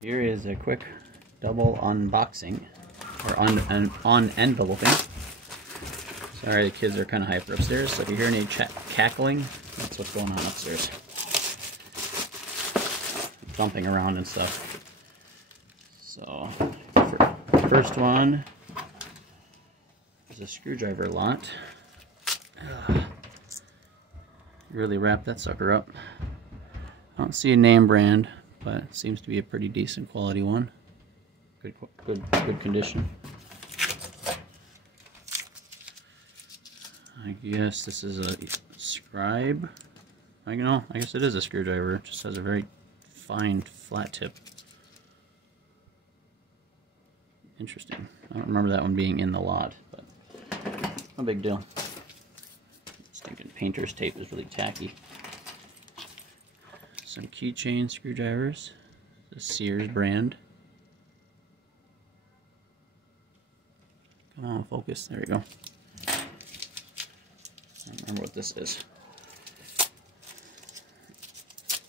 Here is a quick double unboxing, or enveloping. Sorry, the kids are kind of hyper upstairs, so if you hear any cackling, that's what's going on upstairs. Bumping around and stuff. So, first one is a screwdriver lot. Really wrap that sucker up. I don't see a name brand, but it seems to be a pretty decent quality one. Good condition. I guess this is a scribe. I guess it is a screwdriver. It just has a very fine flat tip. Interesting. I don't remember that one being in the lot, but no big deal. Stinking painter's tape is really tacky. Some keychain screwdrivers. The Sears brand. Come on, focus. There we go. I don't remember what this is.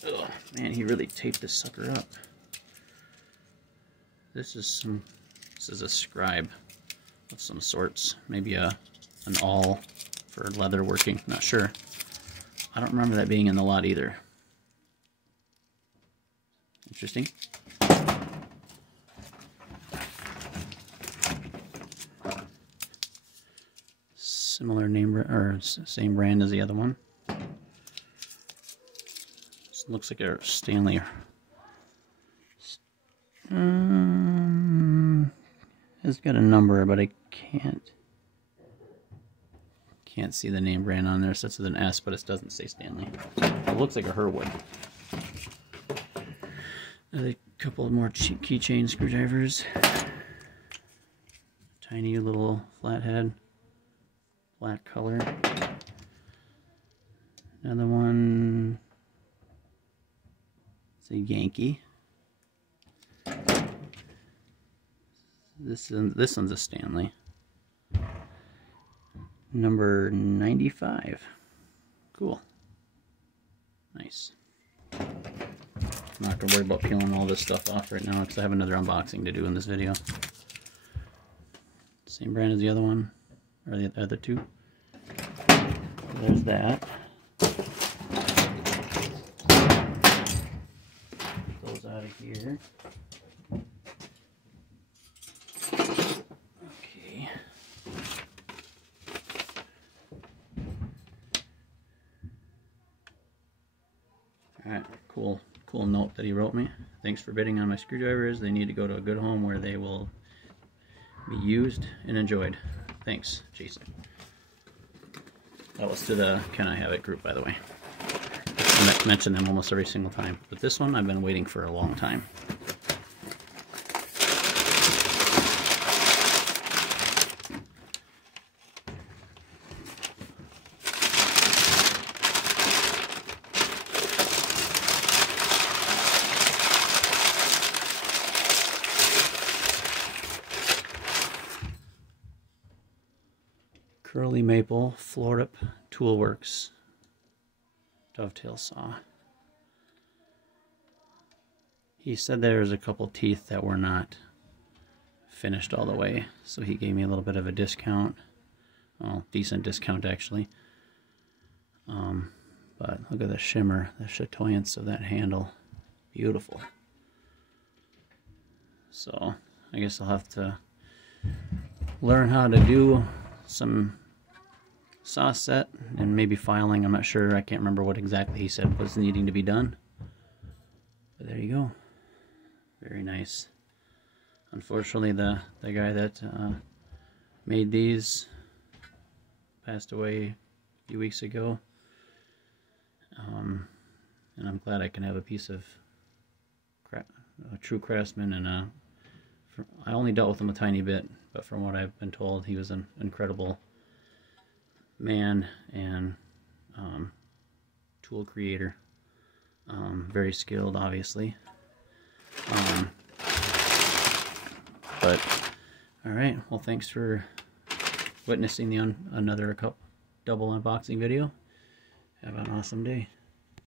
Ugh, man, he really taped this sucker up. This is a scribe of some sorts. Maybe an awl for leather working. Not sure. I don't remember that being in the lot either. Interesting. Similar name or same brand as the other one. This looks like a Stanley. It's got a number, but I can't see the name brand on there. So it's with an S, but it doesn't say Stanley. It looks like a Herwood. A couple more keychain screwdrivers. Tiny little flathead, black color. Another one. It's a Yankee. This one's a Stanley. Number 95. Cool. Nice. I'm not gonna worry about peeling all this stuff off right now because I have another unboxing to do in this video. Same brand as the other one, or the other two. There's that. Those out of here. Okay. Alright, cool note that he wrote me. Thanks for bidding on my screwdrivers. They need to go to a good home where they will be used and enjoyed. Thanks, Jason. That was to the Can I Have It group, by the way. I mention them almost every single time, but this one I've been waiting for a long time. Curly Maple Florup Toolworks dovetail saw. He said there's a couple teeth that were not finished all the way, so he gave me a little bit of a discount. Well, decent discount actually. But look at the shimmer, the chatoyance of that handle. Beautiful. So I guess I'll have to learn how to do some saw set and maybe filing. I'm not sure. I can't remember what exactly he said was needing to be done. But there you go. Very nice. Unfortunately, the guy that made these passed away a few weeks ago. And I'm glad I can have a piece of a true craftsman, and I only dealt with him a tiny bit, but from what I've been told, he was an incredible man and tool creator. Very skilled, obviously. But all right, well, thanks for witnessing the another double unboxing video. Have an awesome day.